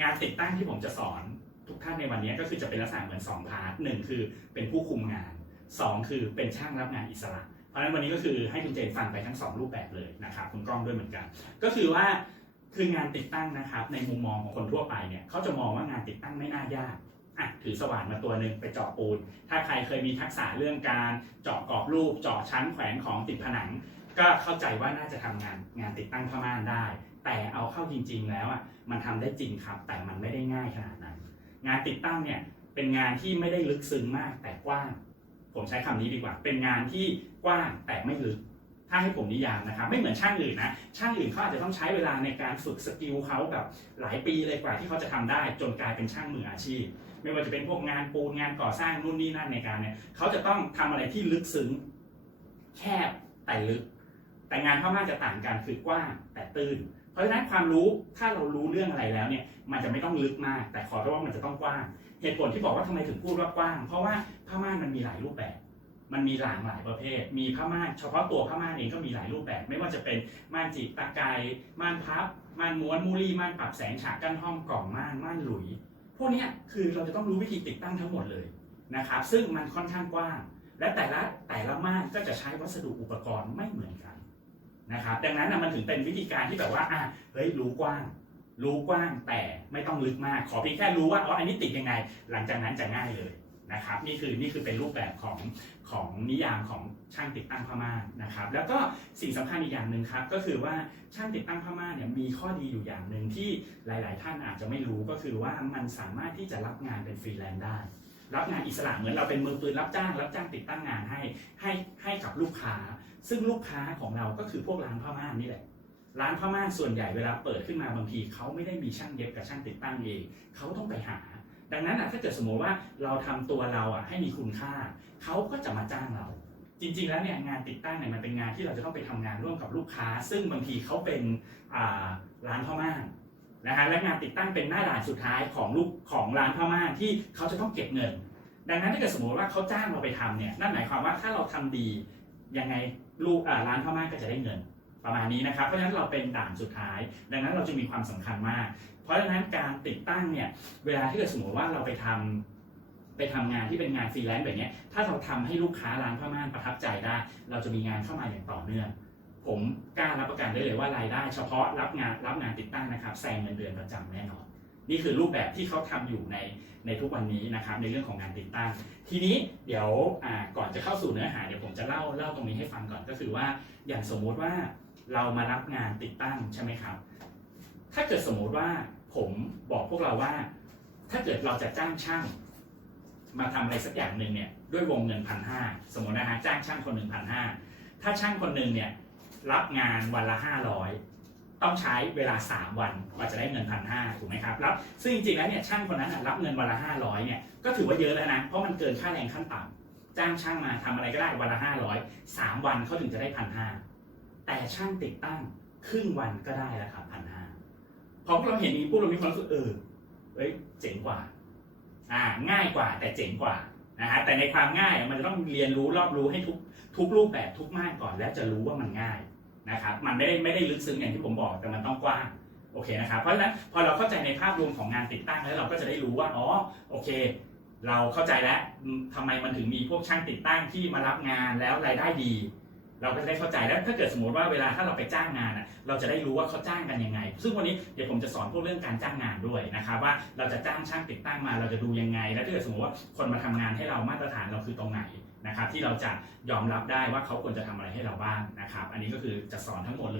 งานติดตั้งที่ผมจะสอนทุกท่านในวันนี้ก็คือจะเป็นลักษณะเหมือน 2 พาร์ทหนึ่งคือเป็นผู้คุมงาน 2 คือเป็นช่างรับงานอิสระ เพราะฉะนั้นวันนี้ก็คือให้คุณเจนฟังไปทั้ง 2 รูปแบบเลยนะครับคุณกล้องด้วยเหมือนกัน ก็คือว่าคืองานติดตั้งนะครับ ในมุมมองของคนทั่วไปเนี่ยเขาจะมองว่างานติดตั้งไม่น่ายากอะถือสว่านมาตัวหนึ่งไปเจาะปูน ถ้าใครเคยมีทักษะเรื่องการเจาะกรอบรูปเจาะชั้นแขวนของติดผนัง ก็เข้าใจว่าน่าจะทำงานงานติดตั้งผ้าม่านได้ แต่เอาเข้าจริง ๆ แล้วอะมันทำได้จริงครับ แต่มันไม่ได้ง่ายขนาดนั้น งานติดตั้งเนี่ยเป็นงานที่ไม่ได้ลึกซึ้งมากแต่กว้าง ผมใช้คำนี้ดีกว่า เป็นงานที่กว้างแต่ไม่ลึกถ้าให้ผมนิยามนะครับไม่เหมือนช่างอื่นนะช่างอื่นเขาอาจจะต้องใช้เวลาในการฝึกสกิลเขาแบบหลายปีเลยกว่าที่เขาจะทำได้ จนกลายเป็นช่างมืออาชีพ ไม่ว่าจะเป็นพวกงานปูนงานก่อสร้างนู่นนี่นั่นในการเนี่ยเขาจะต้องทำอะไรที่ลึกซึ้งแคบแต่ลึก แต่งานผ้าม่าจะต่างกันคือกว้างแต่ตื้น ราะฉะนั้นความรู้ถ้าเรารู้เรื่องอะไรแล้วเนี่ยมันจะไม่ต้องลึกมาก แต่ขอแค่ว่ามันจะต้องกว้าง เหตุผลที่บอกว่าทำไมถึงพูดว่ากว้าง เพราะว่าผ้าม่านมันมีหลายรูปแบบ มันมีหลากหลายประเภท มีผ้าม่านเฉพาะตัวผ้าม่านเองก็มีหลายรูปแบบ ไม่ว่าจะเป็นม่านจีบตะไกม่านพับม่านม้วนมูลี่ม่านปรับแสงฉากกั้นห้องกล่องม่านม่านหลุย พวกนี้คือเราจะต้องรู้วิธีติดตั้งทั้งหมดเลยนะครับซึ่งมันค่อนข้างกว้าง และแต่ละแต่ละม่านก็จะใช้วัสดุอุปกรณ์ไม่เหมือนกัน นะครับดังนั้นนะมันถึงเป็นวิธีการที่แบบว่าอะเฮ้ยรู้กว้าง รู้กว้างแต่ไม่ต้องลึกมาก ขอเพียงแค่รู้ว่าอ๋ออันนี้ติดยังไง หลังจากนั้นจะง่ายเลยนะครับนี่คือนี่คือเป็นรูปแบบของของนิยามของช่างติดตั้งผ้าม่านนะครับ แล้วก็สิ่งสำคัญอีกอย่างหนึ่งครับ ก็คือว่าช่างติดตั้งผ้าม่านเนี่ยมีข้อดีอยู่อย่างหนึ่งที่หลาย ๆ ท่านอาจจะไม่รู้ก็คือว่ามันสามารถที่จะรับงานเป็นฟรีแลนซ์ได้ รับงานอิสระเหมือนเราเป็นมือปืนรับจ้าง รับจ้างติดตั้งงานให้ให้ให้กับลูกค้า ซึ่งลูกค้าของเราก็คือพวกร้านผ้าม่านนี่แหละ ร้านผ้าม่านส่วนใหญ่เวลาเปิดขึ้นมาบางทีเขาไม่ได้มีช่างเย็บกับช่างติดตั้งเองเขาต้องไปหา ดังนั้นถ้าเกิดสมมติว่าเราทำตัวเราอะให้มีคุณค่าเขาก็จะมาจ้างเราจริงๆ แล้วเนี่ยงานติดตั้งเนี่ยมันเป็นงานที่เราจะต้องไปทำงานร่วมกับลูกค้า ซึ่งบางทีเขาเป็นร้านผ้าม่าน นะฮะและงานติดตั้งเป็นหน้าด่านสุดท้ายของลูกของร้านผ้าม่านที่เขาจะต้องเก็บเงิน ดังนั้นถ้าเกิดสมมติว่าเขาจ้างเราไปทำเนี่ยนั่นหมายความว่าถ้าเราทำดียังไงลูกร้านผ้าม่านก็จะได้เงินประมาณนี้นะครับเพราะฉะนั้นเราเป็นด่านสุดท้าย ดังนั้นเราจะมีความสำคัญมาก เพราะฉะนั้นการติดตั้งเนี่ยเวลาที่เกิดสมมติว่าเราไปทำไปทำงานที่เป็นงานฟรีแลนซ์แบบนี้ถ้าเราทำให้ลูกค้าร้านผ้าม่านประทับใจได้ เราจะมีงานเข้ามาอย่างต่อเนื่อง ผมกล้ารับประกันได้เลยว่ารายได้ เฉพาะรับงานรับงานติดตั้งนะครับแซงเงินเดือนประจำแน่นอน นี่คือรูปแบบที่เขาทำอยู่ในในทุกวันนี้นะครับในเรื่องของงานติดตั้ง ทีนี้เดี๋ยวก่อนจะเข้าสู่เนื้อหาเดี๋ยวผมจะเล่าเล่าตรงนี้ให้ฟังก่อนก็คือว่า อย่างสมมุติว่าเรามารับงานติดตั้งใช่ไหมครับ ถ้าเกิดสมมุติว่าผมบอกพวกเราว่า ถ้าเกิดเราจะจ้างช่าง มาทำอะไรสักอย่างหนึ่งเนี่ยด้วยวงเงินพันห้าสมมตินะฮะจ้างช่างคนหนึ่งพันห้าถ้าช่างคนหนึ่งเนี่ย รับงานวันละห้าร้อยต้องใช้เวลา 3 วันกว่าจะได้เงินพันห้าถูกไหมครับรับซึ่งจริงๆแล้วเนี่ยช่างคนนั้นรับเงินวันละห้าร้อยเนี่ยก็ถือว่าเยอะแล้วนะเพราะมันเกินค่าแรงขั้นต่ำจ้างช่างมาทำอะไรก็ได้วันละห้าร้อยสามวันเขาถึงจะได้พันห้าแต่ช่างติดตั้งครึ่งวันก็ได้แล้วครับพันห้าพอพวกเราเห็นนี้ปุ๊บเรามีความรู้สึกเออเอ้ยเจ๋งกว่าอ่าง่ายกว่าแต่เจ๋งกว่า นะฮะแต่ในความง่ายมันจะต้องเรียนรู้รอบรู้ให้ทุกทุกรูปแบบทุกมากก่อน แล้วจะรู้ว่ามันง่ายนะครับมันไม่ได้ไม่ได้ลึกซึ้งอย่างที่ผมบอกแต่มันต้องกว้างโอเคนะครับเพราะฉะนั้นพอเราเข้าใจในภาพรวมของงานติดตั้งแล้วเราก็จะได้รู้ว่าอ๋อโอเค เราเข้าใจแล้วทำไมมันถึงมีพวกช่างติดตั้งที่มารับงานแล้วรายได้ดี เราก็จะได้เข้าใจแล้วถ้าเกิดสมมติว่าเวลาถ้าเราไปจ้างงานอะเราจะได้รู้ว่าเขาจ้างกันยังไง ซึ่งวันนี้เดี๋ยวผมจะสอนพวกเรื่องการจ้างงานด้วยนะครับว่าเราจะจ้างช่างติดตั้งมาเราจะดูยังไง แล้วถ้าเกิดสมมติว่าคนมาทำงานให้เรามาตรฐานเราคือตรงไหนนะครับที่เราจะยอมรับได้ว่าเขาควรจะทำอะไรให้เราบ้างนะครับ อันนี้ก็คือจะสอนทั้งหมดเลย